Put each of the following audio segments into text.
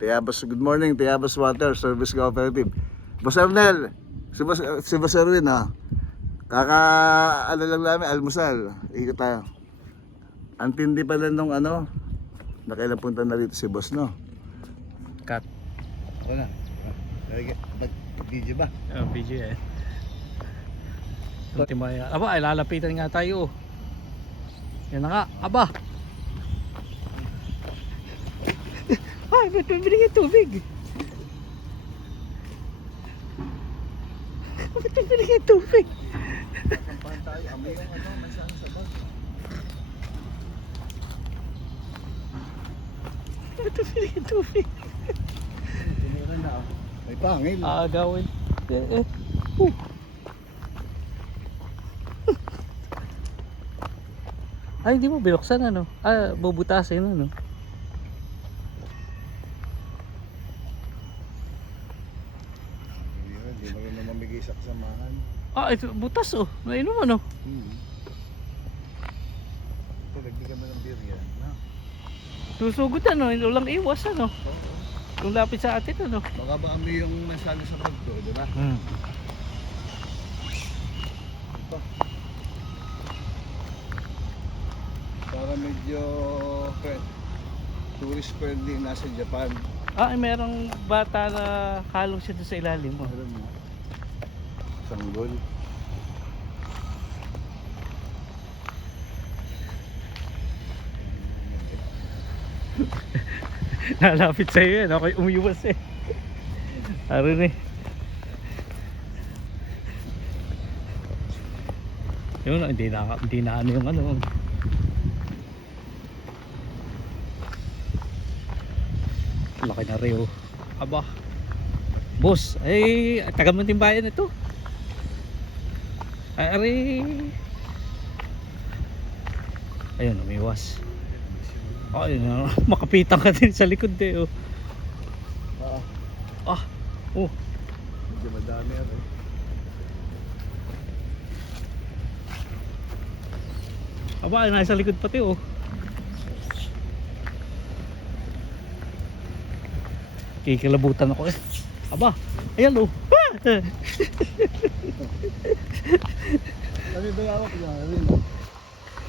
Tiyabas, good morning, Tiyabas Water Service Cooperative. Boss Arnel, si Boss, si Boss Erwin ha. Kaka, ano lang namin, almusal. Ikot tayo. Ang tindi pala nung ano, nakailang punta na rito si Boss, no? Cut. Na. Nag-video ba? Oh, video eh. Ang timaya. Aba, ay lalapitan nga tayo. Yan na nga. Aba. Ay, ba't bibili ng tubig? Ba't bibili ng tubig? Kampahan tayo. Amoy yung ano, may saan sa bag. Ba't bibili ng tubig? Tumira na oh. May pangil. Ah, gawin. Eh, eh. Uh. Ay, hindi mo binuksan ano? Ah, bubutasin ano? Hindi mo rin mamigay sa kasamahan. Ah, ito, butas oh. Nainom ano? Hmm. Ito, nagdi kami ng beer yan. Na. Susugod ano, walang iwas ano. Oo. Kung lapit sa atin ano. Baka ba amoy yung nasali sa bag to, di ba? Hmm. Ito. Para medyo friend, tourist friendly nasa Japan. Ah, ay, merong bata na halong siya doon sa ilalim mo. Alam mo. Sanggol. Nalapit sa iyo yan. Ako'y umiwas eh. Aron eh. Yun, hindi na, hindi na ano yung ano. Laki na rin oh. Aba. Boss, ay taga mo timbayan ito. Ari. Ayun, umiwas. Ay, na, makapitan ka din sa likod eh. Oh. Ah, Ah, oh. medyo madami yan eh. Aba, ay, nasa likod pati oh. Kikilabutan ako eh. Aba, ayan oh.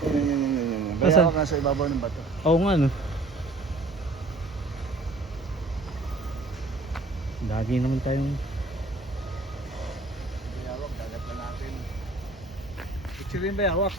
Yan, yan, yan, yan. Bayawak nga sa ibabaw ng bato. Oo nga no. Lagi naman tayong Bayawak, dagat na natin. Picture yung bayawak.